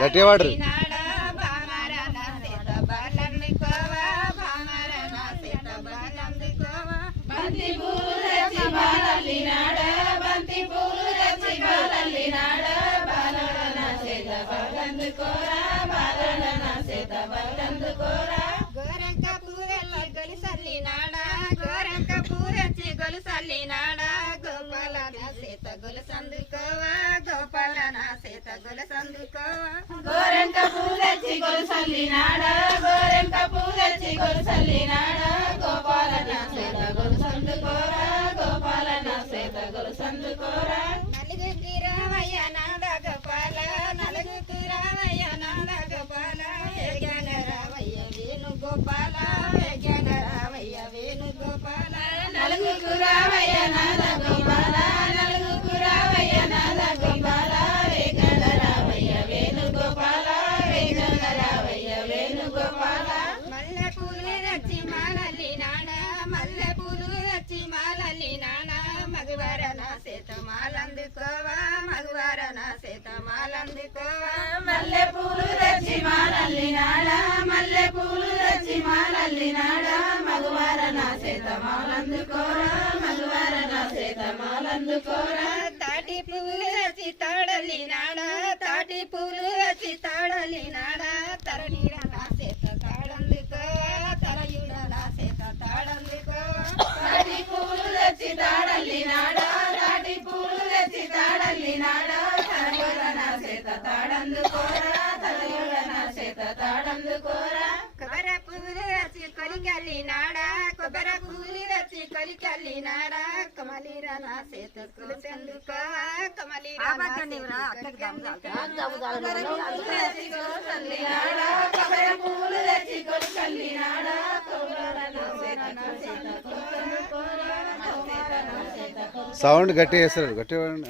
గట్టిగా వాడరు. గోరంక పూరెల్లి గొలుసల్లినాడా గోరంక పూరెచ్చి గొలుసల్లినాడా గోపాల నా సేత గొలుసందుకోవా గోపాల నా సేత గొలుసందుకోవా గోరంక పూరెచ్చి గొలుసల్లినాడా గోరంక పూరెచ్చి గొలుసల్లినాడా గోపాల నా సేత గొలుసందుకోరా గోపాల నా సేత గొలుసందుకోరా నలుగురికి రామయ్య నాద గోపాల నలుగురికి రామయ్య నాద గోపాల వేగన రామయ్య వేణు గోపాల వేగన రామయ్య వేణు గోపాల నలుగుకు రావయ్య నాద గోపాల నలుగుకు రావయ్య నాద గోపాల వేగన రావయ్య వేణు గోపాల వేగన రావయ్య వేణు గోపాల మల్లె పూలు రచ్చి మాలల్లి నాడ మల్లె పూలు రచ్చి మాలల్లి నాడ మగవార నా సేత మాలందుకోవా మగవార నా సేత మాలందుకోవా మల్లె పూలు తెచ్చి మాలల్లినాడా మల్లె పూలు తెచ్చి మాలల్లినాడా మగవార నా సేత మాలందుకోరా మగవార నా సేత మాలందుకోరా తాటి పూలు రచ్చి తాడల్లి నాడ తాటి పూలు రచ్చి తాడల్లి నాడ తరణీడ నా సేత తాడందుకోవా తరయుడ నా సేత తాడందుకోవా తాటి పూలు తెచ్చి తాడల్లినాడా తాటి పూలు తెచ్చి తాడల్లినాడా తలయుడ నా సేత తాడందుకోరా తలయుడ నా సేత తాడందుకోరా కొబ్బరి పూలు రచ్చి కొలికల్లి నాడ కొబ్బరి పూలు రచ్చి కొలికల్లి నాడ కమలీర నా సేత కొలుసందుకోవా కమలీర నా కొబ్బరి పూలు తెచ్చి కొలుసల్లినాడా కొబ్బరి నా సేత నా సేత కొలుసందుకోరా నా సేత నా సేత సౌండ్ గట్టిగా వేస్తారు. గట్టిగా వాడండి.